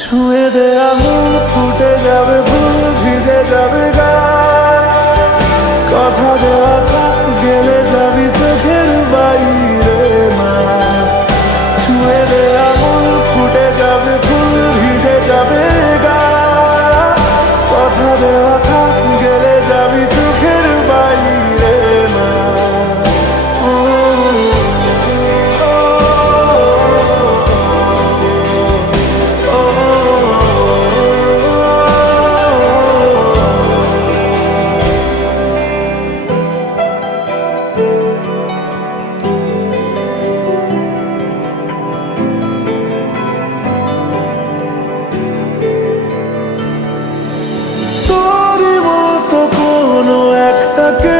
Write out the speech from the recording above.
ছুঁয়ে দে আঙুল, ফুটে যাবে ফুল, ভিজে যাবে গায়ে। কথা দেওয়া থাক, গেলে যাবি চোখের বাইরে মা। ছুঁয়ে দে আঙুল, ফুটে যাবে ফুল, ভিজে যাবে গায়ে। কথা দেওয়া থাক, গেলে যাবি চোখের বাইরে মা। ও, ও, ও, তোরই মতো কোনো একটাকে